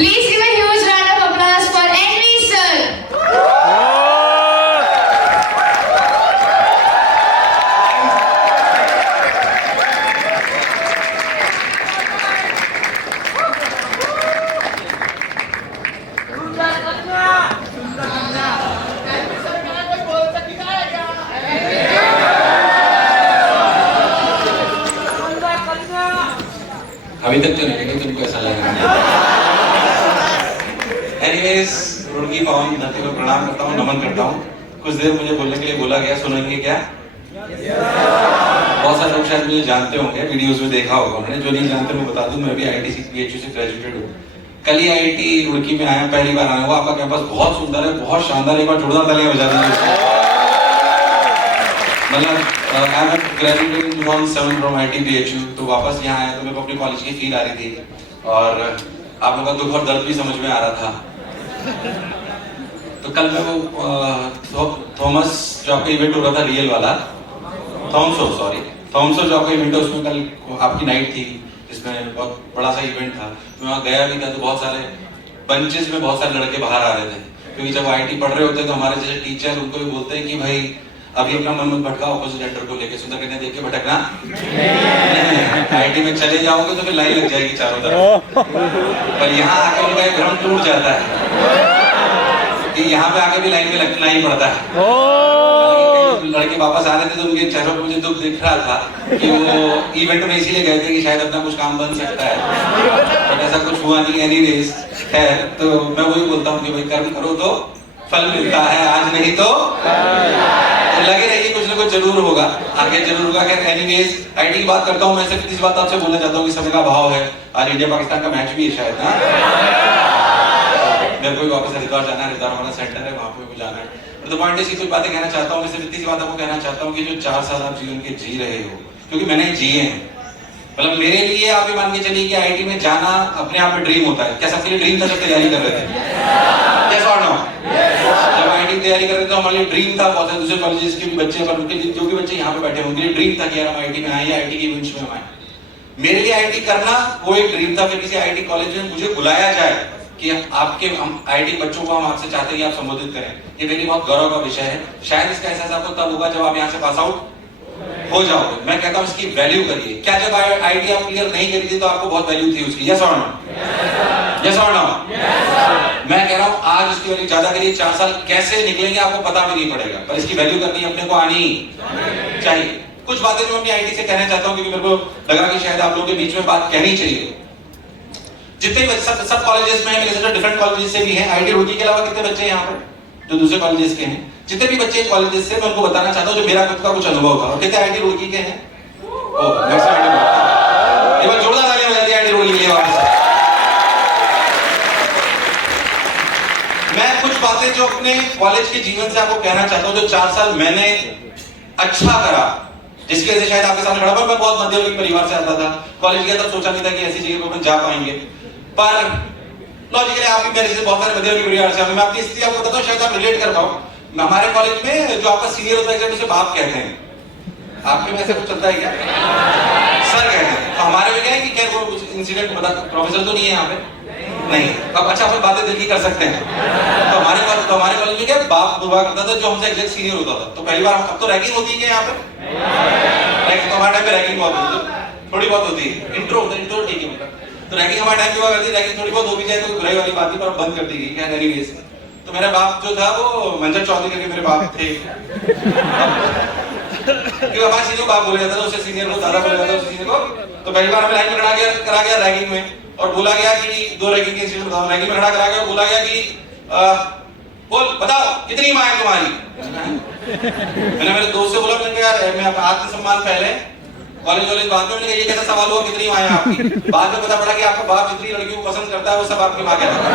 Please give a huge round of applause for Henry sir. अभी तक तो नहीं, तुमको ऐसा लगा। एनीवेज, रुड़की पवन धरती को प्रणाम करता हूँ, नमन करता हूँ। कुछ देर मुझे बोलने के लिए बोला गया, सुनेंगे क्या? बहुत सारे लोग शायद मुझे जानते होंगे, वीडियोस में देखा होगा उन्होंने। जो नहीं जानते मैं बता दूं, मैं भी IIT PHU से ग्रेजुएटेड हूँ। कल ही IIT रुड़की में आया, पहली बार आया हुआ। आपका कैंपस बहुत सुंदर है, बहुत शानदार। एक बार जोरदार तालियां बजा दीजिए। मतलब I am graduated in 2007 from IIT PHU, तो वापस यहाँ आया तो मेरे को अपने कॉलेज की फील आ रही थी और आप लोगों का दुख और दर्द भी समझ में आ रहा था। तो कल मैं वो थॉमस जो आपका इवेंट हो रहा था, रियल वाला थॉमसो जो आपका इवेंट है, उसमें कल आपकी नाइट थी जिसमें बहुत बड़ा सा इवेंट था। तो वहाँ गया भी था, तो बहुत सारे बंचेस में बहुत सारे लड़के बाहर आ रहे थे, क्योंकि जब IIT पढ़ रहे होते हैं तो हमारे जैसे टीचर उनको भी बोलते हैं कि भाई अभी अपना मन मत भटका, ऑपोजिट जेंडर को लेके सुंदर कन्या देख के भटकना नहीं। IIT में चले जाओगे तो फिर लाइन लग जाएगी चारों तरफ। पर यहाँ आके उनका एक भ्रम टूट जाता है कि यहाँ पे आके भी लाइन में लगना ही पड़ता है। लड़के वापस आ रहे थे तो उनके चेहरों पे मुझे दुख दिख रहा था कि वो इवेंट में इसीलिए गए थे कि शायद अपना कुछ काम बन सकता है, बट ऐसा कुछ हुआ नहीं। एनीवेज खैर, तो मैं वही बोलता हूँ कि भाई कर्म करो तो फल मिलता है, आज नहीं तो लगे रहिए, कुछ ना कुछ जरूर होगा, आगे जरूर होगा। खैर एनीवेज, IIT की बात करता हूँ। मैं सिर्फ इस बात आपसे बोलना चाहता हूँ कि समय का भाव है। आज इंडिया पाकिस्तान का मैच भी है शायद ना, मेरे को भी वापस हरिद्वार जाना है, हरिद्वार हमारा सेंटर है, वहाँ पे मुझे जाना है। तो पॉइंट इसी कुछ बातें कहना चाहता हूँ। मैं सिर्फ इतनी सी बात आपको कहना चाहता हूँ कि जो 4 साल आप जीवन के जी रहे हो, क्योंकि मैंने जिए हैं, मतलब मेरे लिए आप ये मान के चलिए कि IIT में जाना अपने आप में ड्रीम होता है। क्या सबके लिए ड्रीम था जब तैयारी कर रहे थे? Yes or no? जब IIT की तैयारी कर रहे थे तो हमारे लिए ड्रीम था। बहुत सारे दूसरे कॉलेजेस के भी बच्चे, पर उनके जो भी बच्चे यहाँ पे बैठे होंगे, ड्रीम था कि यार हम IIT में आए, IIT के इवेंट्स में हम आए। मेरे लिए IIT करना वो एक ड्रीम था। फिर किसी IIT कॉलेज में मुझे बुलाया जाए कि आपके हम IIT बच्चों को हम आपसे चाहते हैं कि आप संबोधित करें, ये मेरे लिए बहुत गौरव का विषय है। शायद इसका एहसास आपको तब होगा जब आप यहाँ से पास आउट हो जाओगे। मैं कहता हूँ इसकी वैल्यू करिए। क्या जब IIT आप क्लियर नहीं करी थी तो आपको बहुत वैल्यू थी उसकी? यस और नो? यस और नो? मैं कह रहा हूँ आज इसकी वैल्यू ज्यादा करिए। 4 साल कैसे निकलेंगे आपको पता भी नहीं पड़ेगा, पर इसकी वैल्यू करनी अपने को आनी चाहिए। कुछ बातें जो मैं अपनी IIT से कहना चाहता हूँ, क्योंकि मेरे को लगा कि शायद आप लोगों के बीच में बात कहनी चाहिए। जितने भी सब कॉलेजेस में है, डिफरेंट कॉलेजेस से भी हैं, IIT रुड़की के अलावा कितने बच्चे हैं यहाँ पे जो दूसरे कॉलेजेस के हैं? जितने भी बच्चे कॉलेजेस से, मैं उनको बताना चाहता हूँ जो मेरा खुद का कुछ अनुभव था। और कितने IIT रुड़की के हैं? एक बार जोरदार तालियां बजा दी IIT रुड़की के लिए वापस। मैं कुछ बातें जो अपने कॉलेज के जीवन से आपको कहना चाहता हूँ, जो 4 साल मैंने अच्छा करा, जिसकी वजह से शायद आपके सामने खड़ा हूं। मैं बहुत मध्यवर्गीय परिवार से आता था, कॉलेज गया तब सोचा नहीं था कि ऐसी जगह पर जा पाएंगे, पर लॉजिकली आप भी मेरे से बहुत सारे मध्यवर्गीय परिवार से। मैं अपनी स्थिति आपको बताता हूं, शायद आप रिलेट कर पाओ। हमारे कॉलेज में जो आपका सीनियर होता है उसे बाप कहते हैं। आपके में ऐसा कुछ चलता है क्या? सर कहते हैं। तो हमारे में क्या है कि खैर वो इंसिडेंट बता, प्रोफेसर तो नहीं है यहाँ पे, नहीं। अब अच्छा अपन बातें दिल की कर सकते हैं। तो हमारे कॉलेज में क्या बाप हुआ करता था जो हमसे एग्जैक्ट सीनियर होता था। तो पहली बार, अब तो रैगिंग होती है यहाँ पे, तो हमारे टाइम पे रैगिंग बहुत होती, थोड़ी बहुत होती है। इंट्रो ठीक है, मतलब तो रैगिंग हमारे टाइम पे हुआ करती है। रैगिंग थोड़ी बहुत हो भी जाए तो बुराई वाली बात ही, पर बंद कर दी गई। खैर एनीवेज, तो मेरा बाप जो था वो मंजर चौधरी करके मेरे बाप थे। क्योंकि हमारे सीनियर बाप बोला जाता था, उससे सीनियर को दादा बोला जाता था, उससे सीनियर को। तो पहली बार हमें लाइन में करा गया रैगिंग में, और बोला गया कि 2 रैगिंग के इंसिडेंट बताओ। रैगिंग में खड़ा करा गया, बोला गया कि बोल बताओ कितनी माँ है तुम्हारी? मैंने मेरे दोस्त से बोला, मैंने कहा यार मैं आत्मसम्मान पहले, कॉलेज बाद में। ये कैसा सवाल हुआ कितनी माँ है आपकी? बाद में पता पड़ा कि आपका बाप जितनी लड़कियों को पसंद करता है वो सब आपकी माँ कहता है।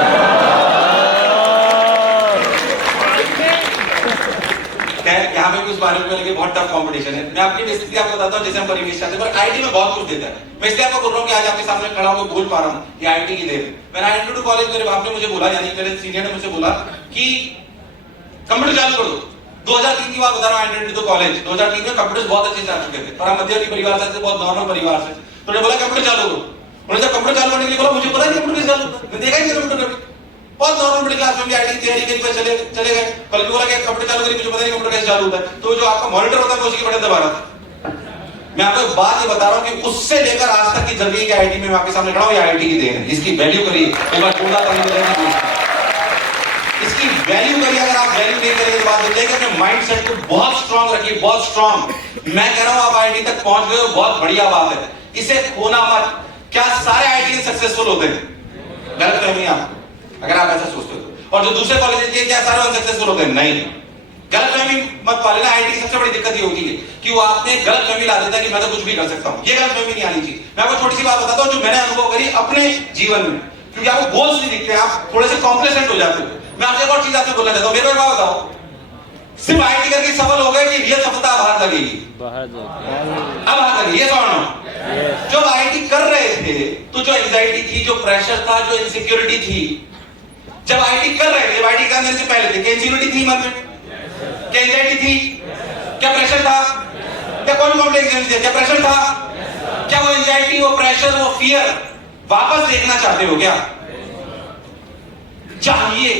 यहाँ पे भी उस बारे में लेके बहुत टफ कंपटीशन है। मैं अपनी स्थिति आपको बताता हूँ जैसे हम परिवेश चाहते हैं, पर IIT में बहुत कुछ देता है। मैं इसलिए आपको बोल रहा हूँ कि आज आपके सामने खड़ा होकर बोल पा रहा हूँ, ये IIT की देन। मैंने IIT कॉलेज, मेरे बाप ने मुझे बोला, यानी मेरे सीनियर ने मुझे बोला कि कंप्यूटर चालू कर दो। 2003 की बात बता रहा हूँ। IIT कॉलेज 2003 में कंप्यूटर्स बहुत अच्छे से आ चुके थे, पर हम मध्यवर्गीय परिवार से, बहुत नॉर्मल परिवार से। तो उन्होंने बोला कंप्यूटर चालू करो। उन्होंने जब कंप्यूटर चालू करने करने के लिए बोला, मुझे पता नहीं कंप्यूटर कैसे चालू होता है, मैंने देखा ही नहीं कंप्यूटर कभी। बहुत नॉर्मल मिडिल क्लास में भी आईटी तैयारी करी, चले गए। कल भी बोला कि कंप्यूटर चालू करी, मुझे पता नहीं कंप्यूटर कैसे चालू होता है। तो जो आपका मॉनिटर होता है वो उसी के बटन दबा रहा था। मैं आपको एक बात ये बता रहा हूं कि उससे लेकर आज तक की जर्नी के आईटी में मैं आपके सामने खड़ा हूं, ये आईटी की देन है। इसकी वैल्यू करिए, एक बार छोटा इसकी वैल्यू करिए। अगर आप वैल्यू नहीं करेंगे तो बात हो जाएगी। अपने माइंडसेट को बहुत स्ट्रांग रखिए, बहुत स्ट्रांग। मैं कह रहा हूं आप आईटी तक पहुंच गए हो, बहुत बढ़िया बात है, इसे खोना मत। क्या सारे आईटी सक्सेसफुल होते हैं? गलत फहमी आप, अगर आप ऐसा सोचते हो। और जो दूसरे कॉलेज के क्या सारे अनसक्सेसफुल होते हैं? नहीं, गलत फहमी मत पालेना। आईटी की सबसे बड़ी दिक्कत ये होती है कि वो आपने गलत फहमी ला देता है कि मैं तो कुछ भी कर सकता हूं। ये गलत फहमी नहीं आनी चाहिए। मैं आपको छोटी सी बात बताता हूं जो मैंने अनुभव करी अपने जीवन में, क्योंकि आपको गोल्स नहीं दिखते, आप थोड़े से कॉम्प्लेसेंट हो जाते हो। मैं आपसे एक और चीज आपसे बोलना चाहता हूं, मेरे बारे में बताओ, सिर्फ आईटी करके सफल हो गए कि रियल सफलता बाहर लगेगी? अब बाहर लगेगी, ये समझना। जब आईटी कर रहे थे तो जो एंजाइटी थी, जो प्रेशर था, जो इनसिक्योरिटी थी, जब आईटी कर रहे थे, आईटी करने से पहले थे, क्या इनसिक्योरिटी थी मन में? क्या एंजाइटी थी? क्या प्रेशर था? क्या कोई कॉम्प्लेक्स नहीं था? क्या प्रेशर था? क्या वो एंजाइटी, वो प्रेशर, वो फियर वापस देखना चाहते हो क्या? चाहिए।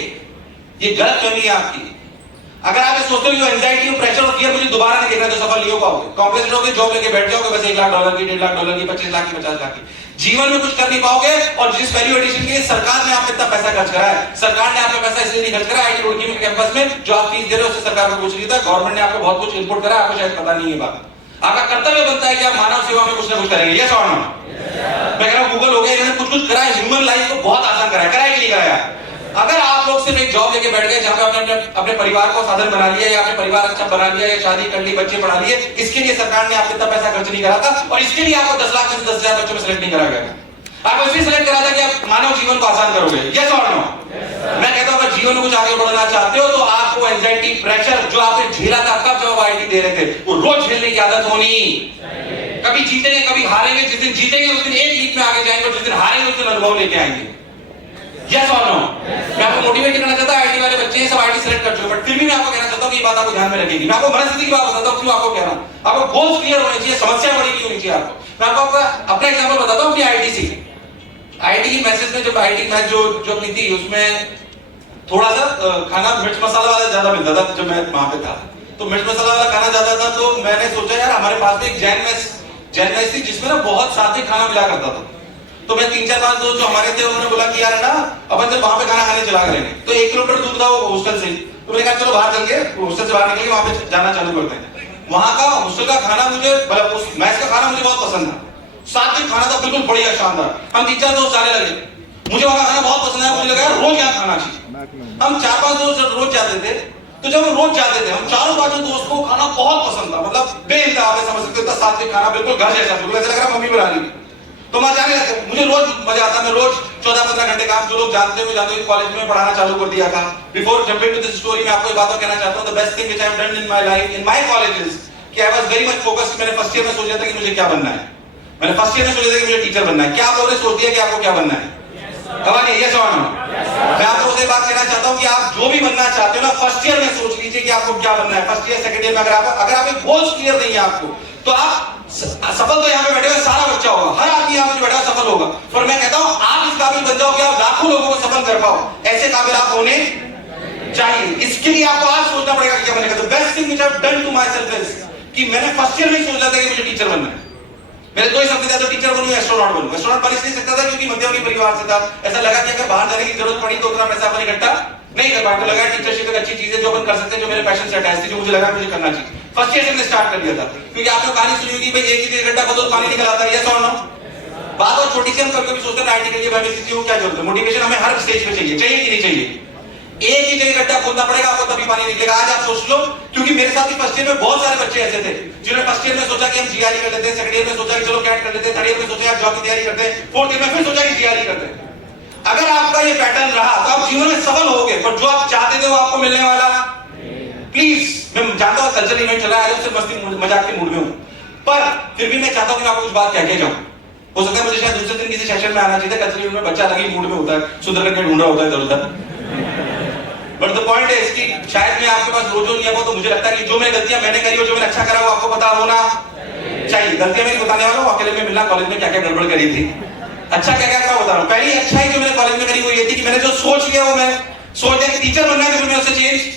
ये गलत फहमी है आपकी। अगर आप सोचते हो एंजाइटी, प्रेशर और फियर मुझे दोबारा नहीं देखना, तो सफल नहीं हो पाओगे। कॉम्प्लेक्स रहोगे, जॉब लेके बैठ जाओगे, बस 1 लाख डॉलर की, 1.5 लाख डॉलर की, 25 लाख की, 50 लाख की, जीवन में कुछ कर नहीं पाओगे। और जिस वैल्यू एडिशन के सरकार ने आप पे इतना पैसा खर्च करा है, सरकार ने आपका पैसा इसलिए नहीं खर्च करा आईटी रुड़की में कैंपस में जो आप फीस दे रहे हो उससे सरकार को कुछ नहीं था। गवर्नमेंट ने आपको बहुत कुछ इनपुट करा, आपको शायद पता नहीं है बात। आपका कर्तव्य बनता है कि आप मानव सेवा में कुछ ना कुछ करेंगे। यस और नो? मैं कह रहा हूं गूगल हो गया, इन्होंने कुछ करा है, ह्यूमन लाइफ को बहुत आसान कराया, कराया कि नहीं कराया? अगर आप लोग सिर्फ एक जॉब लेके बैठ गए जहां पे आपने अपने परिवार को साधन बना लिया, या अपने परिवार अच्छा बना लिया, या शादी कर ली, बच्चे पढ़ा लिए, इसके लिए सरकार ने आपको इतना पैसा खर्च नहीं करा था, और इसके लिए आपको 10 लाख में से 10,000 बच्चों में सेलेक्ट नहीं करा गया। आपको इसलिए सेलेक्ट करा था कि आप मानव जीवन को आसान करोगे। यस और नो? मैं कहता हूं अगर जीवन में कुछ आगे बढ़ना चाहते हो तो आपको एंजाइटी, प्रेशर जो आपने झेला था कब जब आईटी दे रहे थे, वो रोज झेलने की आदत होनी। कभी जीतेंगे, कभी हारेंगे। जिस दिन जीतेंगे उस दिन एक लीप में आगे जाएंगे, और जिस दिन हारेंगे उस दिन अनुभव लेके आएंगे। यस और नो? मैं आपको मोटिवेट करना चाहता हूं, आईटी वाले बच्चे सब आईटी सेलेक्ट कर चुके, बट फिर भी मैं आपको कहना चाहता हूं कि ये बात आपको ध्यान में रखेगी। मैं आपको मनस्थिति की बात बताता हूं, क्यों आपको कह रहा हूं। आपको गोल्स क्लियर होने चाहिए, समस्या बड़ी नहीं होनी चाहिए आपको। मैं आपको अपना एग्जांपल बताता हूं कि आईटी से आईटी की मैसेज में, जब आईटी मैच जो अपनी थी उसमें थोड़ा सा खाना मिर्च मसाला वाला ज्यादा मिलता था। जब मैं वहां पे था तो मिर्च मसाला वाला खाना ज्यादा था, तो मैंने सोचा यार हमारे पास में एक जैन मैस थी जिसमें ना बहुत सात्विक खाना मिला करता था। तो मैं 3-4 दोस्त जो हमारे थे उन्होंने बोला कि यार ना अपन जब वहां पे खाना खाने चला करेंगे, तो 1 किलोमीटर दूर था वो हॉस्टल से, तो मैंने कहा चलो बाहर चल के हॉस्टल से बाहर निकल के वहां पे जाना चालू करते हैं। वहां का हॉस्टल का खाना मुझे, मतलब उस मैस का खाना मुझे बहुत पसंद था, सात्विक खाना था, बिल्कुल बढ़िया शानदार। हम 3-4 दोस्त जाने लगे, मुझे वहां का खाना बहुत पसंद आया, मुझे लगा यार रोज यहाँ खाना चाहिए। हम 4-5 दोस्त जब रोज जाते थे, तो जब हम रोज जाते थे, हम चारों 5 दोस्त को खाना बहुत पसंद था, मतलब बेइंतहा, आप समझ सकते हो, सात्विक खाना बिल्कुल घर जैसा, बिल्कुल ऐसा लग रहा मम्मी बना रही। तो मैं जाने लगा, मुझे रोज मजा आता। मैं रोज 14-15 घंटे काम, जो लोग जानते हैं कॉलेज में पढ़ाना चालू कर दिया था। Before jumping to this story, मैं आपको एक बात और कहना चाहता हूं, the best thing which I have done in my life in my colleges, कि I was very much focused. मैंने फर्स्ट ईयर में सोचा था कि मुझे क्या बनना है। मैंने फर्स्ट ईयर में सोचा था कि मुझे टीचर बनना है। क्या आप लोगों ने सोच दिया कि आपको क्या बनना है? यस और नो? मैं आप लोगों से बात कहना चाहता हूं कि आप जो भी बनना चाहते हो ना, फर्स्ट ईयर में सोच लीजिए कि आपको क्या बनना है। फर्स्ट ईयर, सेकंड ईयर में अगर आप एक गोल्स क्लियर नहीं है आपको, तो आप सफल तो यहाँ पे बैठे हुए सारा बच्चा होगा, हर आदमी यहाँ पे बैठा हुआ सफल होगा, पर मैं कहता हूं आप इस काबिल बन जाओ कि आप लाखों लोगों को सफल कर पाओ, ऐसे काबिल आप होने चाहिए। इसके लिए आपको आज सोचना पड़ेगा कि क्या बनेगा। The best thing which I have done to myself is कि मैंने फर्स्ट ईयर में ही सोचा था कि मुझे टीचर बनना है। मेरे 2 ही सपने थे, तो टीचर बनूं, एस्ट्रोनॉट बनूं। एस्ट्रोनॉट बन इसलिए सकता था क्योंकि मध्यवर्गीय परिवार से था। ऐसा लगा कि अगर बाहर जाने की जरूरत पड़ी तो उतना पैसा अपन इकट्ठा नहीं कर पाए, तो लगा टीचरशिप एक अच्छी चीज है जो अपन कर सकते हैं, जो मेरे पैशन से अटैच थी, जो मुझे लगा मुझे करना चाहिए। फर्स्ट ईयर से मैंने स्टार्ट कर दिया था, क्योंकि आपने कहानी सुनी होगी भाई एक ही 1 घंटा बदल पानी निकल आता है। यस और नो? बात और छोटी सी, हम कभी सोचते हैं आईटी के लिए भाई क्यों, क्या जरूरत है? मोटिवेशन हमें हर स्टेज पे चाहिए, चाहिए कि नहीं चाहिए? एक ही जगह गड्ढा खोदना पड़ेगा आपको, तभी पानी निकलेगा। आज आप सोच लो, क्योंकि मेरे साथ भी फर्स्ट ईयर में बहुत सारे बच्चे ऐसे थे जिन्होंने फर्स्ट ईयर में सोचा कि हम जीआरई कर लेते हैं, सेकंड ईयर में सोचा कि चलो कैट कर लेते हैं, थर्ड ईयर में सोचा जॉब की तैयारी करते हैं, फोर्थ ईयर में फिर सोचा कि जीआरई करते हैं। अगर आपका ये पैटर्न रहा तो आप जीवन में सफल होगे, पर जो आप चाहते थे वो आपको मिलने वाला। प्लीज, मैं जानता हूं कल्चर इवेंट चला है, उससे मस्ती मजाक के मूड में हूं, पर फिर भी मैं चाहता हूं कि मैं आपको कुछ बात कह के जाऊं। हो सकता है मुझे शायद दूसरे दिन किसी सेशन में आना चाहिए था, कल्चर इवेंट में बच्चा अलग ही मूड में होता है, सुंदर करके ढूंढ रहा होता है इधर उधर। बट द पॉइंट है कि शायद मैं आपके पास रोजो नहीं आऊं, तो मुझे लगता है कि जो मैं गलतियां मैंने करी हो, जो मैंने अच्छा करा वो आपको पता होना चाहिए। गलतियां मैं बताने वाला हूं, अकेले में मिलना कॉलेज में क्या क्या गड़बड़ करी थी, अच्छा क्या क्या क्या बता रहा हूं। पहली अच्छाई जो मैंने कॉलेज में करी वो ये थी कि मैंने जो सोच लिया वो मैं सोच लिया कि टीचर बनना है तो फिर मैं उससे चेंज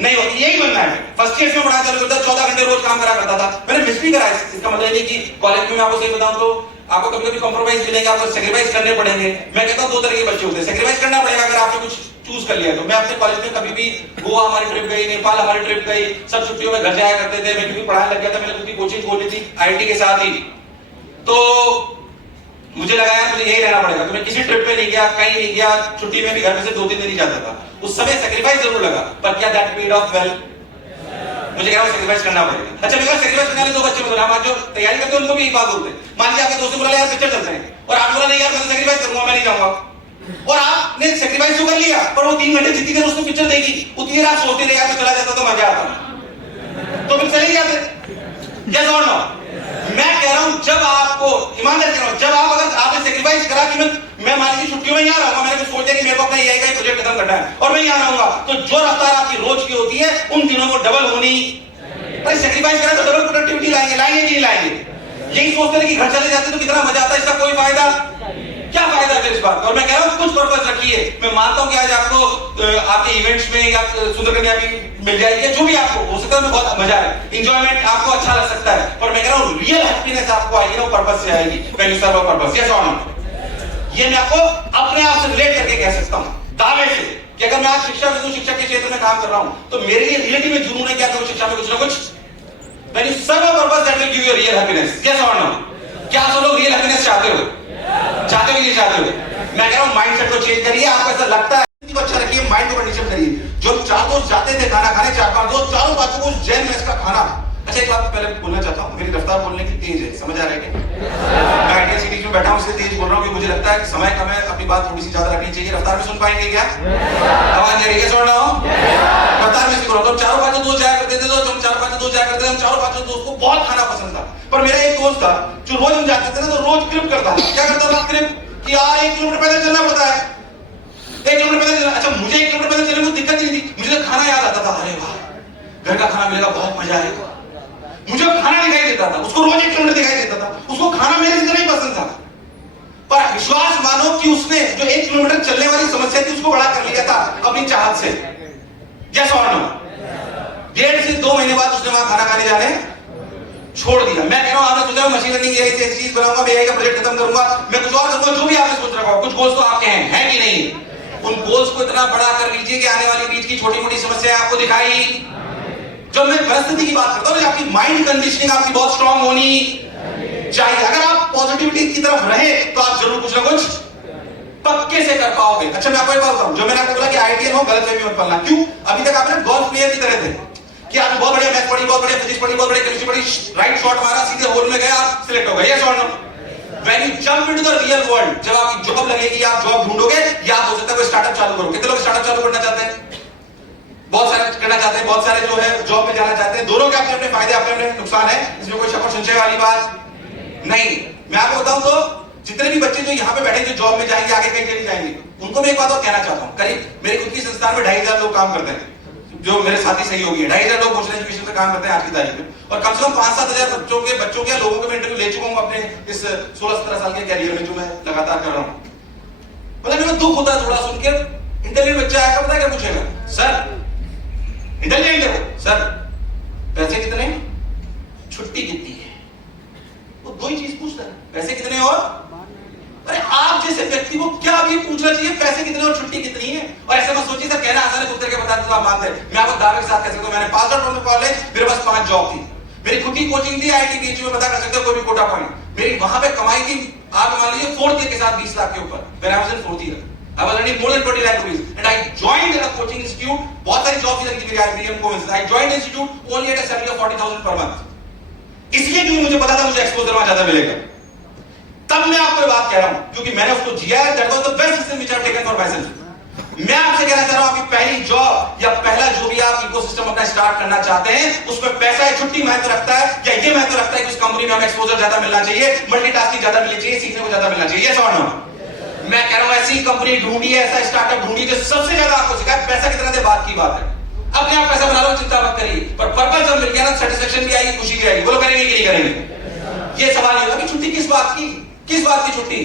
नहीं होती, यही बनना है। फर्स्ट ईयर में पढ़ा चालू करता 14 घंटे रोज काम करा करता था। मैंने मिस भी करा, इसका मतलब नहीं कि कॉलेज में मैं आपको सही बताऊं तो आपको कभी कभी कॉम्प्रोमाइज मिलेंगे, आपको सेक्रीफाइस करने पड़ेंगे। मैं कहता हूं दो तरह के बच्चे होते हैं, सेक्रीफाइस करना पड़ेगा अगर आपने कुछ चूज कर लिया तो। मैं अपने कॉलेज में कभी भी गोवा हमारी ट्रिप गई, नेपाल हमारी ट्रिप गई, सब छुट्टियों में घर जाया करते थे। मैं क्योंकि पढ़ाने लग गया था, मैंने खुद की कोचिंग खोली थी आईटी के साथ ही, तो मुझे लगा यार मुझे यही रहना पड़ेगा। तो मैं किसी ट्रिप पे नहीं गया, कहीं नहीं गया, छुट्टी में भी घर में से 2-3 दिन नहीं जाता था। उस समय सेक्रीफाइस जरूर लगा, पर क्या दैट पेड ऑफ वेल? मुझे क्या सेक्रीफाइस करना पड़ेगा। अच्छा मेरे सेक्रीफाइस करने वाले दो बच्चे बोला, हम जो तैयारी करते हैं उनको भी यही बात बोलते हैं। मान लीजिए आपके दोस्त ने बोला यार पिक्चर चलते हैं, और आप बोला नहीं यार मैं सेक्रीफाइस करूंगा, मैं नहीं जाऊंगा, और आपने सेक्रीफाइस तो कर लिया, पर वो 3 घंटे जितनी देर उसको पिक्चर देखी उतनी देर आप सोचते रहे यार मैं चला जाता तो मजा आता, तो फिर चले जाते। यस और नो? मैं कह रहा हूं जब आपको ईमानदार कह रहा हूं, जब आप अगर आपने सेक्रीफाइस करा कि मैं मान लीजिए छुट्टियों में यहाँ रहूंगा, मैंने कुछ सोचा कि मेरे को अपना एआई का प्रोजेक्ट खत्म करना है और मैं यहाँ रहूंगा, तो जो रफ्तार आपकी रोज की होती है उन दिनों को डबल होनी। अरे सेक्रीफाइस करा तो डबल प्रोडक्टिविटी लाएंगे, लाएंगे कि नहीं लाएंगे? यही सोचते हैं कि घर चले जाते तो कितना मजा आता है, इसका कोई फायदा क्या फायदा है इस बात? और मैं कह रहा हूं कुछ पर्पस रखिए। मैं मानता हूं कि आज आपको आपके इवेंट्स में या सुंदर कन्या भी मिल जाएगी, जो भी आपको हो सकता है बहुत मजा है, इंजॉयमेंट आपको अच्छा लग सकता है, पर मैं कह रहा हूं रियल हैप्पीनेस आपको आएगी ना पर्पस से आएगी, when you serve a purpose. Yes और नो? ये मैं आपको अपने आप से रिलेट करके कह सकता हूं दावे से कि अगर मैं आज शिक्षा के क्षेत्र में काम कर रहा हूं तो मेरे लिए रिलेटिव में जुनून है कि आपको शिक्षा में कुछ ना कुछ when you serve a purpose that will give you real happiness. Yes और नो? क्या आप लोग रियल हैप्पीनेस चाहते हो? चाहते हो कि नहीं चाहते हो? मैं कह रहा हूं माइंडसेट को चेंज करिए। आपको ऐसा लगता है तो अच्छा रखिए, माइंड को कंडीशन करिए। जो 4 दोस्त जाते थे खाना खाने, 4-5 दोस्त, चारों बातों को जैन में इसका खाना। अच्छा एक बात पहले बोलना चाहता हूं, मेरी रफ्तार बोलने की तेज है, समझ आ रहा है क्या? मैं आईटी सिटी में बैठा हूं इसलिए तेज बोल रहा हूं कि मुझे लगता है समय कम है, अपनी बात थोड़ी सी ज्यादा रखनी चाहिए। रफ्तार में सुन पाएंगे क्या? आवाज आ रही है? सुन रहा हूं रफ्तार में सुन रहा हूं। 4-5 दोस्त जाया करते थे, तो हम 4-5 दोस्त जाया करते थे, हम 4-5 दोस्त को बहुत खाना पसंद था। पर मेरा एक दोस्त था जो रोज हम जाते थे ना तो रोज ट्रिप करता था। क्या करता था? ट्रिप कि यार 1 किलोमीटर पैदल चलना पड़ता है, 1 किलोमीटर पैदल चलना। अच्छा मुझे 1 किलोमीटर पैदल चलने में दिक्कत नहीं थी, मुझे तो खाना याद आता था। अरे वाह घर का खाना मिलेगा, बहुत मजा आएगा। मुझे खाना दिखाई देता था, उसको रोज 1 किलोमीटर दिखाई देता था, उसको खाना मेरे से नहीं पसंद था। पर विश्वास मानो कि उसने जो 1 किलोमीटर चलने वाली समस्या थी उसको बड़ा कर लिया था अपनी चाहत से। यस और नो? 1.5 से 2 महीने बाद उसने वहां खाना खाने जाने छोड़ दिया। मैं कह रहा हूं आपने सोचा मशीन लर्निंग एआई से चीज बनाऊंगा, मैं एआई का प्रोजेक्ट खत्म करूंगा, मैं कुछ और करूंगा, जो भी आपने सोच रखा हो। कुछ गोल्स तो आपके हैं कि नहीं? उन गोल्स को इतना बड़ा कर लीजिए कि आने वाली बीच की छोटी मोटी समस्याएं आपको दिखाई। जब मैं परिस्थिति की बात करता हूं, आपकी माइंड कंडीशनिंग आपकी बहुत स्ट्रांग होनी चाहिए। अगर आप पॉजिटिविटी की तरफ रहे तो आप जरूर कुछ ना कुछ पक्के से कर पाओगे। अच्छा मैं आपको एक बात बताऊं, जो मैंने आपको बोला कि आईटीएम हो, गलत फहमी मत पालना। क्यों? अभी तक आपने गोल्फ प्लेयर की तरह थे कि आपने बहुत बढ़िया मैथ पढ़ी, बहुत बढ़िया फिजिक्स पढ़ी, बहुत बढ़िया केमिस्ट्री पढ़ी, राइट शॉट मारा, सीधे होल में गए, आप सिलेक्ट हो गए। यस और no? When you jump into the real world, जब आपकी जॉब लगेगी, आप जॉब ढूंढोगे या हो सकता है कोई स्टार्टअप चालू करो। कितने लोग स्टार्टअप चालू करना चाहते हैं? बहुत सारे करना चाहते हैं, बहुत सारे जो है जॉब में जाना चाहते हैं। दोनों के अपने अपने फायदे, अपने अपने नुकसान है, इसमें कोई शक और संशय वाली बात नहीं। मैं आपको बताऊं तो जितने भी बच्चे जो यहाँ पे बैठे जो जॉब में जाएंगे, आगे कहीं चले जाएंगे, उनको मैं एक बात और कहना चाहता हूँ। करीब मेरी खुद की संस्थान में 2,500 लोग काम करते हैं, जो मेरे साथी सहयोगी हैं। 2,500 लोग पोस्टल एजुकेशन से काम करते हैं आज की तारीख में, और कम से कम 5-7 हजार बच्चों के लोगों के मैं इंटरव्यू ले चुका हूँ अपने इस 16-17 साल के कैरियर में, जो मैं लगातार कर रहा हूँ। मतलब मेरे दुख होता है थोड़ा सुन के। इंटरव्यू बच्चा आएगा, पता है क्या पूछेगा? सर इंटेलिजेंट देखो, सर पैसे कितने, छुट्टी कितनी है? वो 2 ही चीज पूछता है, पैसे कितने और। अरे आप जैसे व्यक्ति को क्या भी पूछना चाहिए पैसे कितने और छुट्टी कितनी है? और ऐसे मत सोचिए सर कहना आसान है, उत्तर के बताते तो आप मानते हैं। मैं आपको दावे के साथ कह सकता हूं, मैंने पास आउट फ्रॉम कॉलेज, मेरे पास 5 जॉब थी, मेरी खुद की कोचिंग थी आईटी बीच में, पता कर सकते हो कोई भी कोटा पॉइंट। मेरी वहां पे कमाई थी, आप मान लीजिए 4th ईयर के साथ 20 लाख के ऊपर। When I was in 4th year I was earning more than 20 lakh rupees and I joined a coaching institute. बहुत सारी जॉब लगी थी मेरी IBM को। I joined institute only at a salary of 40,000 per month. इसलिए क्योंकि मुझे पता था मुझे एक्सपोजर वहां ज्यादा मिलेगा। तब मैं आपको बात कह रहा हूं क्योंकि मैंने उसको जिया है। That was the best decision which I have taken for myself. मैं आपसे कहना चाह रहा हूं, आपकी पहली जॉब या पहला जो भी आप इकोसिस्टम अपना स्टार्ट करना चाहते हैं, उसमें पैसा है, छुट्टी महत्व रखता है, या ये महत्व रखता है कि उस कंपनी में हमें एक्सपोजर ज्यादा मिलना चाहिए, मल्टीटास्किंग ज्यादा मिलनी चाहिए, सीखने को ज्यादा मिलना चाहिए। यस और नो? मैं कह रहा हूं ऐसी कंपनी ढूंढिए, ऐसा स्टार्टअप ढूंढिए जो सबसे ज्यादा आपको सिखाए। पैसा कितना दे बात की बात है, अपने आप पैसा बना लो, चिंता मत करिए, पर पर्पस जब मिल गया ना, सेटिस्फेक्शन भी आएगी, खुशी भी आएगी। बोलो करेंगे कि नहीं करेंगे? ये सवाल ये होगा कि छुट्टी किस बात की, किस बात की छुट्टी?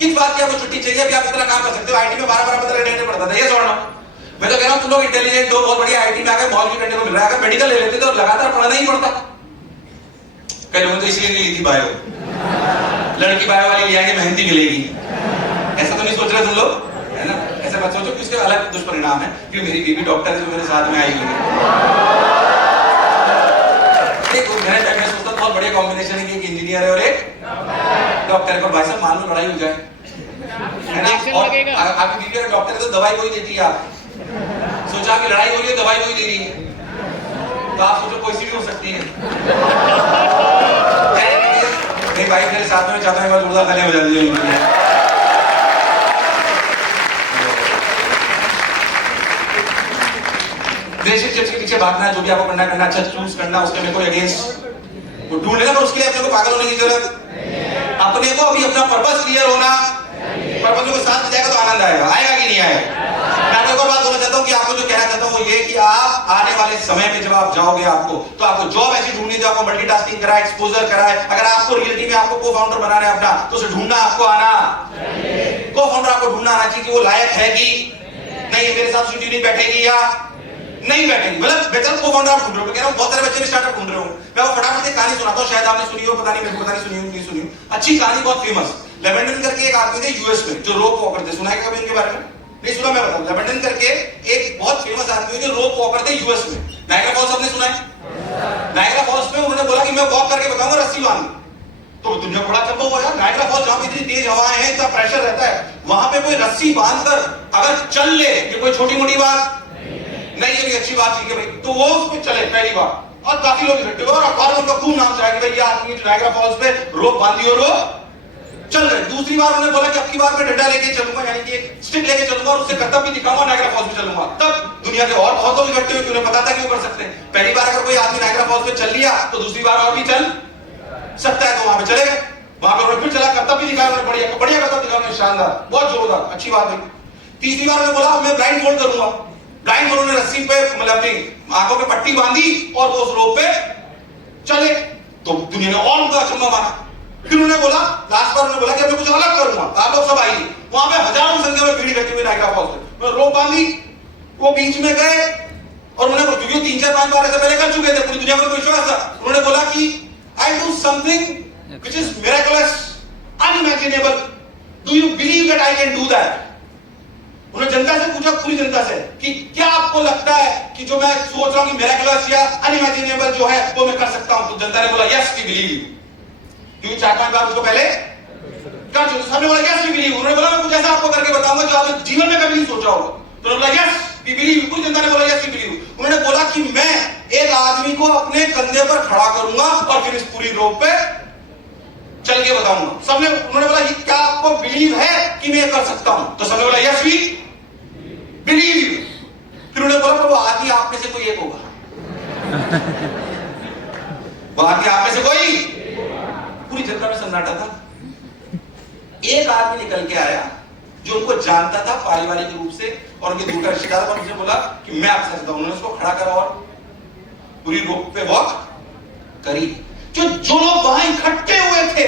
किस बात की आपको छुट्टी चाहिए? अभी आप इतना काम कर सकते हो। आईटी में 12-12 घंटे पड़ता था, ये छोड़ना। मैं तो कह रहा हूं तुम लोग इंटेलिजेंट हो, बहुत बढ़िया, आईटी में आके मॉल भी करने को मिल रहा है। अगर मेडिकल ले लेते तो लगातार पढ़ना ही पड़ता। कई लोगों ने तो इसलिए नहीं ली थी बायो, लड़की बायो वाली लिया कि मेहनती मिलेगी। ऐसा तो नहीं सोच रहे तुम लोग, है ना? ऐसा मत सोचो कि उसके अलग दुष्परिणाम है। कि मेरी बीवी डॉक्टर है जो मेरे साथ में आई हुई है। मैंने सोचता बहुत बढ़िया कॉम्बिनेशन है कि एक इंजीनियर है और एक डॉक्टर है। पर भाई साहब मान लो लड़ाई हो जाए, है ना? और आपकी बीवी अगर डॉक्टर है तो दवाई कोई देती है। आप सोचा कि लड़ाई हो रही है, दवाई कोई दे रही है, तो आप सोचो कोई सी भी हो सकती है। नहीं भाई, मेरे साथ में चाहता है जोरदार तालियां बजा दीजिए। रिलेशनशिप्स के पीछे भागना है, जो भी आपको करना है करना, अच्छा चूज करना, उसके में कोई अगेंस्ट वो ढूंढ लेना। पर उसके लिए अपने को पागल होने की जरूरत, अपने को अभी अपना पर्पस क्लियर होना। पर्पस को साथ में जाएगा तो आनंद आएगा, आएगा कि नहीं आएगा? मैं आपको एक और बात बोलना चाहता हूँ कि आपको जो कहना चाहता हूँ वो ये कि आप आने वाले समय में जब आप जाओगे आपको जॉब ऐसी ढूंढनी जो आपको मल्टीटास्किंग कराए, एक्सपोजर कराए। अगर आपको रियलिटी में आपको को फाउंडर बनाना है अपना, तो उसे ढूंढना आपको आना, को फाउंडर आपको ढूंढना आना चाहिए कि वो लायक है कि नहीं, मेरे साथ सीटी नहीं बैठेगी या नहीं बैठेगी। मतलब बेहतर को फाउंडर आप ढूंढ रहे हो। कह रहा हूं बहुत सारे बच्चे भी स्टार्टअप ढूंढ रहे हो। मैं वो फटाफट से कहानी सुनाता हूं, शायद आपने सुनी हो, पता नहीं, मेरे को पता नहीं सुनी हो नहीं सुनी हो। अच्छी कहानी, बहुत फेमस। लेवेंडन करके एक आदमी थे यूएस में, जो रोप वॉकर थे। सुना है कभी उनके बारे में? नहीं सुना? मैं बताऊं। लेवेंडन करके एक बहुत फेमस आदमी जो रोप वॉकर थे यूएस में। नायग्रा फॉल्स आपने सुना है? नायग्रा फॉल्स में उन्होंने बोला कि मैं वॉक करके बताऊंगा, रस्सी बांध। तो दुनिया बड़ा चंबा हुआ यार, नायग्रा फॉल्स जहां पे इतनी तेज हवाएं हैं, इतना प्रेशर रहता है, वहां पे कोई रस्सी बांधकर अगर चल ले, ये कोई छोटी मोटी बात नहीं, ये भी अच्छी बात थी कि भाई, तो वो उस पे चले पहली बार, और काफी लोग इकट्ठे हुए और अखबार में उनका खूब नाम चला कि भाई ये आदमी नायग्रा फॉल्स पे रोप बांधी और वो चल रहे। दूसरी बार उन्होंने बोला कि अब की बार मैं डंडा लेके चलूंगा, यानी कि एक स्टिक लेके चलूंगा और उससे करतब भी दिखाऊंगा, नायग्रा फॉल्स पे चलूंगा। तब दुनिया के और बहुत लोग इकट्ठे हुए, उन्हें पता था कि वो कर सकते हैं। पहली बार अगर कोई आदमी नायग्रा फॉल्स पे चल लिया तो दूसरी बार और भी चल सकता है, तो वहां पे चले गए। वहां पे फिर चला, करतब भी दिखाया उन्होंने, बढ़िया बढ़िया करतब दिखाया, शानदार, बहुत जोरदार, अच्छी बात है। तीसरी बार उन्होंने बोला मैं ब्लाइंड फोल्ड करूंगा। ब्लाइंड फोल्ड, उन्होंने रस्सी पे मतलब अपनी आंखों पे पट्टी बांधी और वो उस रोप पे चले। तो दुनिया ने और उनका अचंभा माना। फिर उन्होंने बोला, लास्ट बार उन्होंने बोला कि मैं कुछ अलग करूंगा, आप लोग सब आइए। वहां पे हजारों संख्या में भीड़ इकट्ठी हुई नायग्रा फॉल्स पे। रोप बांधी, वो बीच में गए और उन्होंने, क्योंकि 3-4-5 बार ऐसे पहले कर चुके थे, पूरी दुनिया को विश्वास था, उन्होंने बोला कि I do something which is miraculous, unimaginable. Do you believe that I can do that? उन्होंने जनता से पूछा, पूरी जनता से, कि क्या आपको लगता है कि जो मैं सोच रहा हूं कि miraculous या unimaginable जो है वो मैं कर सकता हूं? तो जनता ने बोला yes we believe you, क्योंकि 4-5 बार उसको पहले कर चुके। सबने बोला yes we believe you। उन्होंने बोला मैं कुछ ऐसा आपको करके बताऊंगा जो आपने जीवन में कभी नहीं सोचा होगा। तो उन्होंने बोला yes we believe you। पूरी जनता ने बोला yes we believe you। उन्होंने बोला कि मैं एक आदमी को अपने कंधे पर खड़ा करूंगा और फिर इस पूरी रोप पे चल के बताऊंगा। सबने, उन्होंने बोला ये क्या आपको बिलीव है कि मैं कर सकता हूं? तो सबने बोला यस वी बिलीव यू। फिर उन्होंने बोला वो आदमी आप में से कोई एक होगा, वो आदमी आप में से कोई। पूरी जनता में सन्नाटा था। एक आदमी निकल के आया जो उनको जानता था पारिवारिक रूप से और उनके दूर का रिश्तेदार था। उन्होंने बोला कि मैं आपसे सकता हूं। उन्होंने उसको खड़ा करा और पूरी रोप पे वॉक करी। जो लोग वहां इकट्ठे हुए थे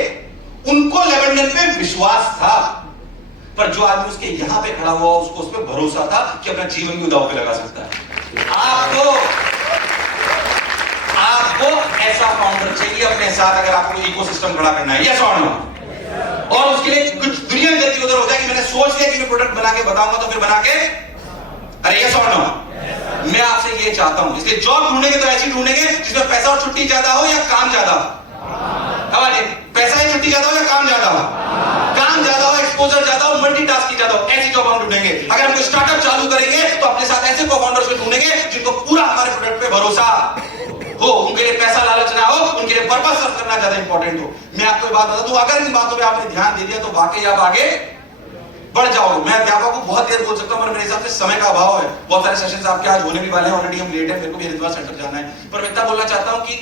उनको लेवेंडन पे विश्वास था, पर जो आदमी उसके यहां पे खड़ा हुआ उसको उस पर भरोसा था कि अपना जीवन भी दांव पे लगा सकता है। आपको ऐसा फाउंडर चाहिए अपने साथ अगर आपको इकोसिस्टम खड़ा करना है, यस और नो? और उसके लिए कुछ दुनिया गलती उधर हो जाए कि मैंने सोच लिया कि मैं प्रोडक्ट बना के बताऊंगा तो फिर बना के, अरे यस और नो? मैं आपसे ये चाहता हूं, इसलिए जॉब ढूंढेंगे तो ऐसी ढूंढेंगे जिसमें पैसा और छुट्टी ज्यादा हो या काम ज्यादा हो। पैसा या छुट्टी ज्यादा हो या काम ज्यादा हो? काम ज्यादा हो, एक्सपोजर ज्यादा हो, मल्टीटास्किंग ज्यादा हो, ऐसी जॉब हम ढूंढेंगे। अगर हम कोई स्टार्टअप चालू करेंगे तो अपने साथ ऐसे को-फाउंडर्स को ढूंढेंगे जिनको पूरा हमारे प्रोडक्ट पे भरोसा हो, उनके लिए पैसा लालच ना हो, उनके लिए पर्पस सर्व करना ज्यादा इंपॉर्टेंट हो। मैं आपको एक बात बता दूं, अगर इन बातों पे आपने ध्यान दे दिया तो वाकई आप आगे बढ़ जाओगे। मैं अध्यापक को बहुत देर बोल सकता हूं, पर मेरे हिसाब से समय का अभाव है। बहुत सारे सेशंस आपके आज होने भी वाले हैं, ऑलरेडी हम लेट है, मेरे को भी हरिद्वार सेंटर जाना है। पर मैं इतना बोलना चाहता हूं कि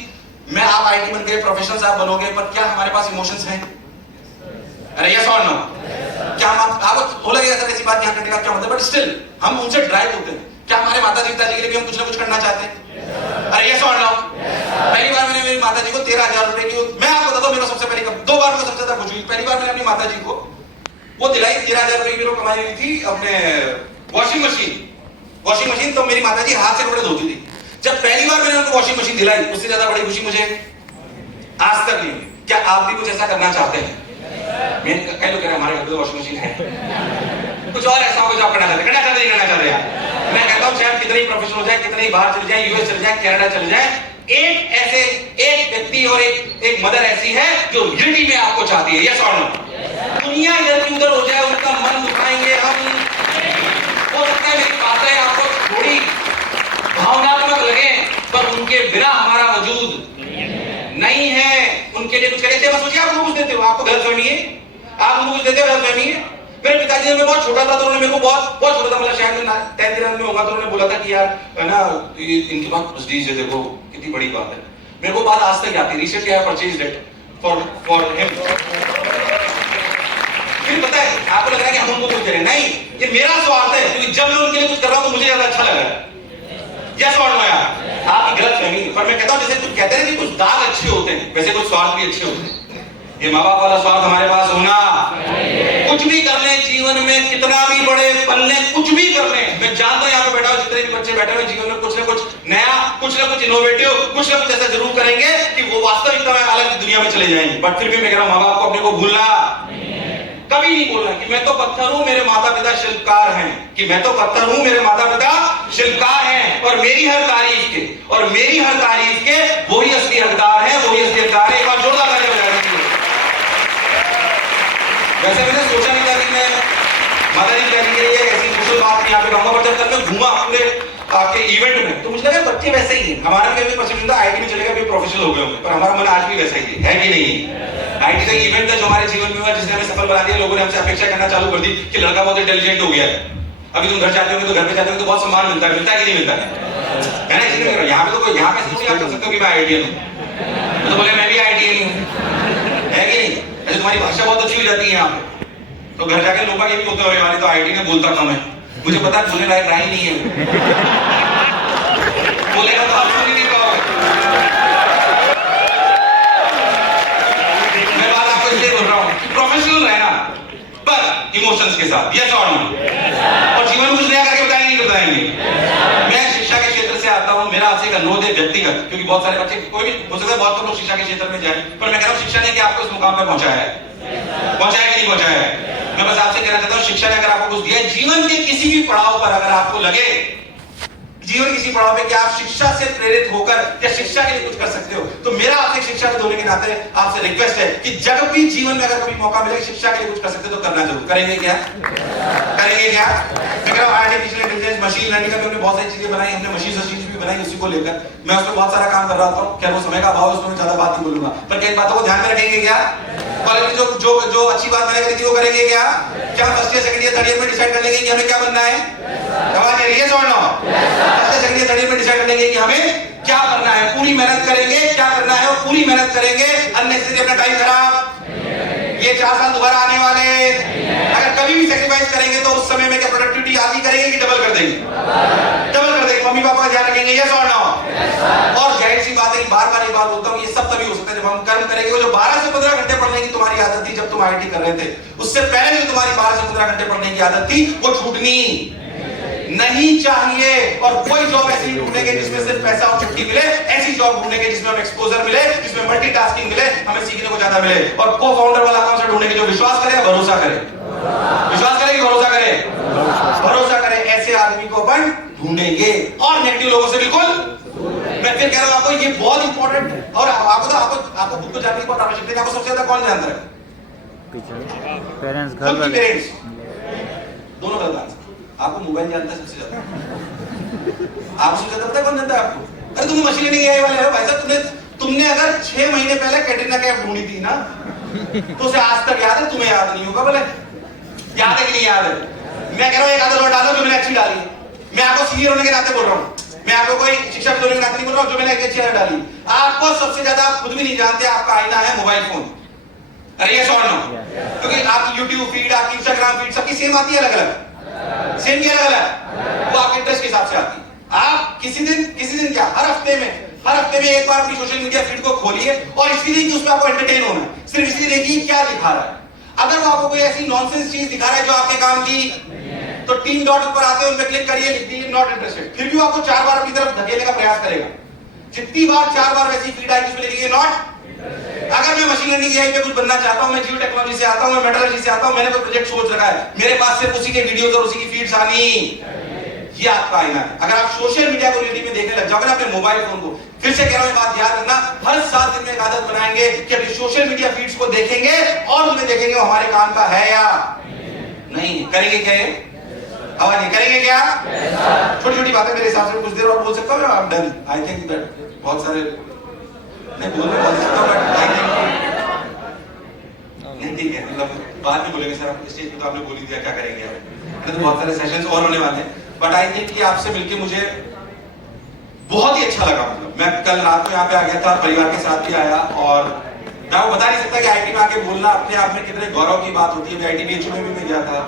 मैं, आप आईटी बन गए, प्रोफेशनल्स आप बनोगे, पर क्या हमारे पास इमोशंस हैं? अरे यस और नो? क्या हम, आपको हो लगेगा सर ऐसी बात यहाँ करने का क्या मतलब, बट स्टिल हम उनसे ड्राइव होते हैं। क्या हमारे माता जी पिताजी के लिए भी हम कुछ ना कुछ करना चाहते हैं? अरे यस और नो? पहली बार मैंने मेरी माता जी को 13,000 रुपए की, मैं आपको बताता हूं, मेरा सबसे पहले 2 बार में सबसे ज्यादा खुश हुई। पहली बार मैंने अपनी माता जी को वो दिलाई 13,000 रुपए की मेरे को कमाई हुई थी अपने वॉशिंग मशीन। तो मेरी माता जी हाथ से कपड़े धोती थी। जब पहली बार मैंने उनको वॉशिंग मशीन दिलाई, उससे ज्यादा बड़ी खुशी मुझे आज तक नहीं हुई। क्या आप भी कुछ ऐसा करना चाहते हैं? कई लोग कह रहे हैं हमारे घर पे वॉशिंग मशीन है, कुछ और ऐसा हो जो आप करना चाहते हैं। मैं कहता हूं चाहे कितने ही प्रोफेशनल हो जाए, कितने ही बाहर चले जाए, यूएस चले जाए, कनाडा चले जाए, एक व्यक्ति और एक मदर ऐसी है जो यूनिटी में आपको चाहती है। यस और नो? दुनिया इधर की उधर हो जाए, उनका मन दुखाएंगे हम। हो सकता है मेरी बातें आपको थोड़ी भावनात्मक लगे, पर उनके बिना हमारा वजूद नहीं है। उनके लिए कुछ करें। बस सोचिए आप उनको कुछ देते हो, आपको गलतफहमी है, आप उनको कुछ देते हो, गलतफहमी है। मेरे पिताजी ने, मैं बहुत छोटा था तो उन्होंने मेरे को बहुत छोटा था, मतलब शायद मैं 10th क्लास में होगा, तो उन्होंने बोला था कि यार है ना इनके पास प्रेस्टीज है, देखो कितनी बड़ी बात है। मेरे को बात आज तक याद है। Recently I purchased it for him. फिर पता है आपको लग रहा है कि हम उनको कुछ दे रहे हैं, नहीं, ये मेरा स्वार्थ है, क्योंकि जब मैं उनके लिए कुछ कर रहा हूं तो मुझे ज्यादा अच्छा लग रहा है। यस और नो यार? आपकी गलतफहमी। पर मैं कहता हूं जैसे कुछ कहते हैं कि कुछ दाग अच्छे होते हैं, वैसे कुछ स्वार्थ भी अच्छे होते हैं। ये माँ बाप वाला स्वार्थ हमारे पास होना। कुछ भी कर ले जीवन में, कितना भी बड़े पल्ले कुछ भी कर ले। मैं जानता हूं यहाँ पे बैठा हूं जितने भी बच्चे बैठे हुए जीवन में कुछ ना कुछ नया, कुछ ना कुछ इनोवेटिव, कुछ ना कुछ ऐसा जरूर करेंगे कि वो वास्तविकता में अलग दुनिया में चले जाएंगे। बट फिर भी मैं कह रहा हूं माँ बाप को अपने को भूलना कभी नहीं बोलना कि मैं तो पत्थर हूं, मेरे माता पिता शिल्पकार हैं, कि मैं तो पत्थर हूं, मेरे माता पिता शिल्पकार हैं, और मेरी हर तारीफ के वही असली हकदार है, वही असली हकदार है। एक बार जोरदार तालियां बजाने के लिए। वैसे मैंने सोचा नहीं था कि मैं माता जी कह रही है ये ऐसी खुशल बात यहाँ पे कहूंगा, पर जब तक मैं घूमा पूरे आपके इवेंट में तो मुझे लगा बच्चे वैसे ही हैं। हमारा भी कभी परसेप्शन था आईटी में चलेगा, भी प्रोफेशनल हो गए होंगे, पर हमारा मन आज भी वैसा ही है कि नहीं? आईटी का इवेंट था जो हमारे जीवन में हुआ, जिसने हमें सफल बना दिया। लोगों ने हमसे अपेक्षा करना चालू कर दी कि लड़का बहुत इंटेलिजेंट हो गया है। अभी तुम घर जाते होंगे तो घर पे जाते होंगे तो बहुत सम्मान मिलता है कि नहीं मिलता है ना? इसलिए यहाँ पे तो यहाँ पे सोचिए आप कर सकते हो कि मैं आईटीएन हूँ, तो बोले मैं भी आईटीएन हूँ, है कि नहीं? ऐसे तुम्हारी भाषा बहुत अच्छी हो जाती है यहाँ पे, तो घर जाके लोग ये भी बोलते हुए वाले तो आईटी में बोलता कम है। मुझे पता है बोलने लायक रहा ही नहीं है, बोलेगा तो आप सुन ही नहीं पाओगे। मैं बात आपको इसलिए बोल रहा हूँ कि प्रोफेशनल रहना, पर इमोशंस के साथ। यस और नो? और जीवन कुछ नया करके बताएंगे। मैं शिक्षा के क्षेत्र से आता हूँ, मेरा आपसे एक अनुरोध है व्यक्तिगत, क्योंकि बहुत सारे बच्चे, कोई भी हो सकता है बहुत लोग शिक्षा के क्षेत्र में जाए, पर मैं कह रहा हूँ शिक्षा ने क्या आपको इस मुकाम पर पहुंचाया है? पहुंचाया कि नहीं पहुंचाया है? मैं बस आपसे कहना चाहता हूं शिक्षा ने अगर आपको कुछ दिया है, जीवन के किसी भी पड़ाव पर अगर आपको लगे, जीवन किसी पड़ाव पे कि आप शिक्षा से प्रेरित होकर या शिक्षा के लिए कुछ कर सकते हो, तो मेरा आपसे शिक्षा को देने के नाते आपसे रिक्वेस्ट है कि जब भी जीवन में अगर कभी मौका मिले शिक्षा के लिए कुछ कर सकते हो तो करना जरूर। करेंगे क्या? मैं कह रहा हूं आर्टिफिशियल इंटेलिजेंस, मशीन लर्निंग का भी हमने बहुत सारी चीजें बनाई, हमने मशीन भी बनाई उसी को लेकर। मैं उस पर बहुत सारा काम कर रहा था, क्या वो समय का अभाव है, उसमें ज्यादा बात नहीं बोलूंगा, पर कई बातों को ध्यान में रखेंगे क्या? कॉलेज जो अच्छी बात मैंने करी थी वो करेंगे क्या? First year second year third year में डिसाइड कर लेंगे कि हमें क्या बनना है? आवाज आ रही है? जोड़ना first second year third year में डिसाइड कर लेंगे कि हमें क्या करना है, पूरी मेहनत करेंगे, क्या करना है और पूरी मेहनत करेंगे। अननेसेसरी अपना टाइम खराब, ये 4 साल दोबारा आने वाले, अगर कभी भी सैक्रिफाइस करेंगे तो उस समय में क्या प्रोडक्टिविटी आधी करेंगे कि डबल कर देंगे? डबल कर देंगे। मम्मी पापा का ध्यान रखेंगे। यस और नो? और जाहिर सी बात है, बार बार एक बात बोलता हूँ, ये सब तभी हो सकता है जब हम कर्म करेंगे। वो जो 12 से 15 घंटे पढ़ने की तुम्हारी आदत थी जब तुम आईटी कर रहे थे, उससे पहले जो तुम्हारी 12 से 15 घंटे पढ़ने की आदत थी वो छूटनी नहीं चाहिए। और कोई जॉब ऐसी ढूंढेंगे जिसमें सिर्फ पैसा और छुट्टी मिले, ऐसी जॉब ढूंढेंगे जिसमें हमें एक्सपोजर मिले, जिसमें मल्टीटास्किंग मिले, हमें सीखने को ज्यादा मिले। और को फाउंडर वाला काम से ढूंढेंगे जो विश्वास करे, भरोसा करे। विश्वास करे कि भरोसा करे? भरोसा करे, ऐसे आदमी को अपन ढूंढेंगे और नेगेटिव लोगों से बिल्कुल। मैं फिर कह रहा हूं आपको, ये बहुत इंपॉर्टेंट है। और आपको खुद को जानने की बहुत आवश्यकता है। आपको सबसे ज्यादा कौन जानता है? पेरेंट्स, घर खुद की वाले, पेरेंट्स दोनों गलत आंसर। आपको मोबाइल जानता है सबसे ज्यादा। आपसे ज्यादा पता है कौन जानता है आपको? अरे तुम मशीन लर्निंग एआई वाले हो भाई साहब, तुमने अगर 6 महीने पहले कैटरीना कैफ ढूंढी थी ना, तो उसे आज तक याद है, तुम्हें याद नहीं होगा। बोले याद है कि नहीं याद है? मैं कह रहा हूं एक आधा लौट डालो जो मैंने अच्छी डाली। मैं आपको सीनियर होने के नाते बोल रहा हूं, मैं आपको कोई शिक्षक होने के नाते नहीं बोल रहा हूं, जो मैंने अच्छी डाली। आपको सबसे ज्यादा आप खुद भी नहीं जानते, आपका आईना है मोबाइल फोन। अरे ये सॉल्व नो, क्योंकि आपकी यूट्यूब फीड, आपकी इंस्टाग्राम फीड सबकी सेम आती है, अलग अलग सेम की अलग अलग, वो आपके इंटरेस्ट के हिसाब से आती है। आप किसी दिन क्या हर हफ्ते में एक बार अपनी सोशल मीडिया फीड को खोलिए और इसलिए कि उसमें आपको एंटरटेन होना है, सिर्फ इसलिए देखिए क्या दिखा रहा है। अगर वो आपको कोई ऐसी नॉनसेंस चीज दिखा रहा है जो आपके काम की, तो 3 डॉट ऊपर आते हैं, उन पे क्लिक करिए, लिख दीजिए नॉट इंटरेस्टेड। फिर भी वो आपको 4 बार अपनी तरफ धकेलने का प्रयास करेगा। जितनी बार 4 बार वैसी फीड आएगी उसमें लिखिए नॉट। अगर मैं मशीन लर्निंग एआई पे कुछ बनना चाहता हूं, मैं जियो टेक्नोलॉजी से आता हूं, मैं मेटलर्जी से आता हूं, मैंने कोई प्रोजेक्ट सोच रखा है, मेरे पास सिर्फ उसी के वीडियोस और उसी की फीड्स आनी, ये आपका आईना है। अगर आप सोशल मीडिया को रियलिटी में देखने लग जाओगे ना, अपने मोबाइल फोन को, फिर से कह रहा हूं, बात याद रखना, हर 7 दिन में एक आदत बनाएंगे कि अपनी सोशल मीडिया फीड्स को देखेंगे और उनमें देखेंगे वो हमारे काम का है या नहीं। करेंगे क्या? आवाज नहीं करेंगे क्या? छोटी छोटी बातें मेरे हिसाब से कुछ देर और बोल सकता हूँ, I am done. I think that बहुत सारे नहीं बोल सकता हूँ, बट आई थिंक नहीं, ठीक है, मतलब बाद में बोलेंगे सर, आप स्टेज पे तो आपने बोल ही दिया, क्या करेंगे आप, तो बहुत सारे सेशंस और होने वाले हैं। बट आई थिंक कि आपसे मिलके मुझे बहुत ही अच्छा लगा। मतलब मैं कल रात को यहाँ पे आ गया था, परिवार के साथ भी आया, और मैं वो बता नहीं सकता कि आईटी में आके बोलना अपने आप में कितने गौरव की बात होती है। मैं आईटी में भी मैं गया था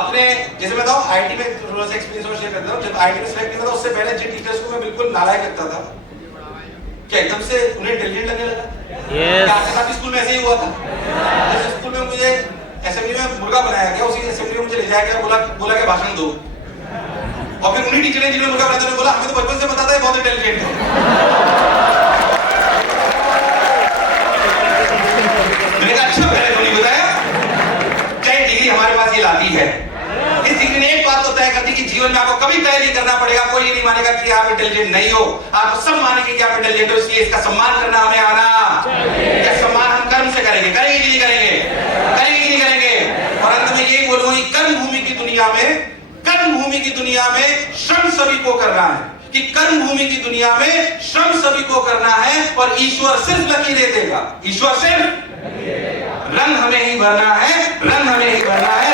अपने, जैसे मैं बताऊं, आईटी में थोड़ा सा एक्सपीरियंस और शेयर करता हूं। जब आईटी में सिलेक्ट किया था उससे पहले जिन टीचर्स को मैं बिल्कुल नालायक लगता था, क्या एकदम से उन्हें इंटेलिजेंट लगने लगा? क्या आपके साथ स्कूल में ऐसे ही हुआ था? जैसे स्कूल में मुझे असेंबली में मुर्गा बनाया गया, उसी असेंबली में मुझे ले जाया गया, बोला कि भाषण दो, और फिर उन्हीं टीचर ने जिन्होंने मुर्गा बनाया बोला हमें तो बचपन से पता था बहुत इंटेलिजेंट है। मैंने कहा अच्छा, पहले तो नहीं बताया। क्या डिग्री हमारे पास ये लाती है? इस डिग्री ने एक बात तो तय कर दी कि जीवन में आपको कभी तय नहीं करना पड़ेगा, कोई ये नहीं मानेगा कि आप इंटेलिजेंट नहीं हो, आपको सब मानेंगे कि आप इंटेलिजेंट हो। इसलिए इसका सम्मान करना हमें आना चाहिए। क्या सम्मान हम कर्म से करेंगे? करेंगे कि नहीं करेंगे? करेंगे कि नहीं करेंगे? और अंत में यही बोलूंगा कि कर्म भूमि की दुनिया में श्रम सभी को करना है, कि कर्म भूमि की दुनिया में श्रम सभी को करना है, और ईश्वर सिर्फ लकीरें देगा। ईश्वर सिर्फ रंग हमें ही भरना है, रंग हमें ही भरना है।